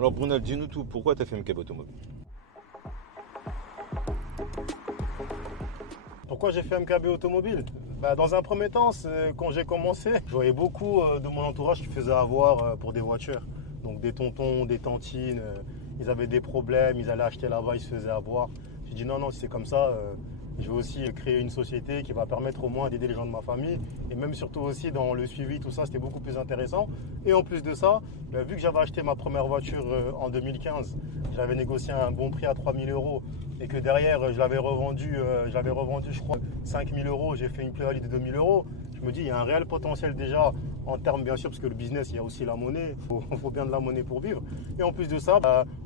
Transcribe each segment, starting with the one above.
Alors Brunel, dis-nous tout, pourquoi tu as fait MKB Automobile? Pourquoi j'ai fait MKB Automobile? Dans un premier temps, quand j'ai commencé, je voyais beaucoup de mon entourage qui faisait avoir pour des voitures. Donc des tontons, des tantines, ils avaient des problèmes, ils allaient acheter là-bas, ils se faisaient avoir. J'ai dit non, non, si c'est comme ça, je vais aussi créer une société qui va permettre au moins d'aider les gens de ma famille. Et même surtout aussi dans le suivi, tout ça, c'était beaucoup plus intéressant. Et en plus de ça, vu que j'avais acheté ma première voiture en 2015, j'avais négocié un bon prix à 3000 euros et que derrière, je crois, 5000 euros, j'ai fait une plus-value de 2000 euros. Je me dis, il y a un réel potentiel déjà en termes, bien sûr, parce que le business, il y a aussi la monnaie. Il faut bien de la monnaie pour vivre. Et en plus de ça,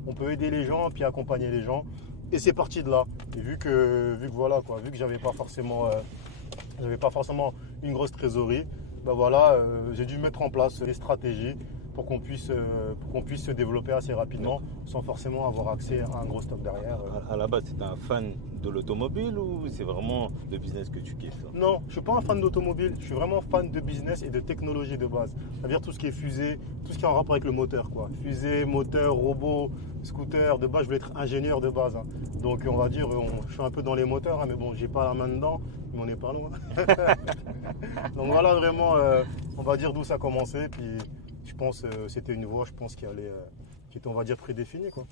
on peut aider les gens, puis accompagner les gens. Et c'est parti de là. Et vu que voilà, quoi, vu que j'avais pas forcément une grosse trésorerie, j'ai dû mettre en place des stratégies pour qu'on puisse se développer assez rapidement sans forcément avoir accès à un gros stock derrière. À la base, c'est un fan de l'automobile ou c'est vraiment le business que tu kiffes, toi? Non, je ne suis pas un fan d'automobile, je suis vraiment fan de business et de technologie de base. C'est-à-dire tout ce qui est fusée, tout ce qui est en rapport avec le moteur, quoi. Fusée, moteur, robot, scooter, de base je voulais être ingénieur de base, hein. Donc on va dire, je suis un peu dans les moteurs, hein, mais bon, j'ai pas la main dedans, mais on n'est pas loin. Donc voilà vraiment, on va dire d'où ça a commencé, puis je pense c'était une voie, je pense qui était, on va dire, prédéfinie, quoi.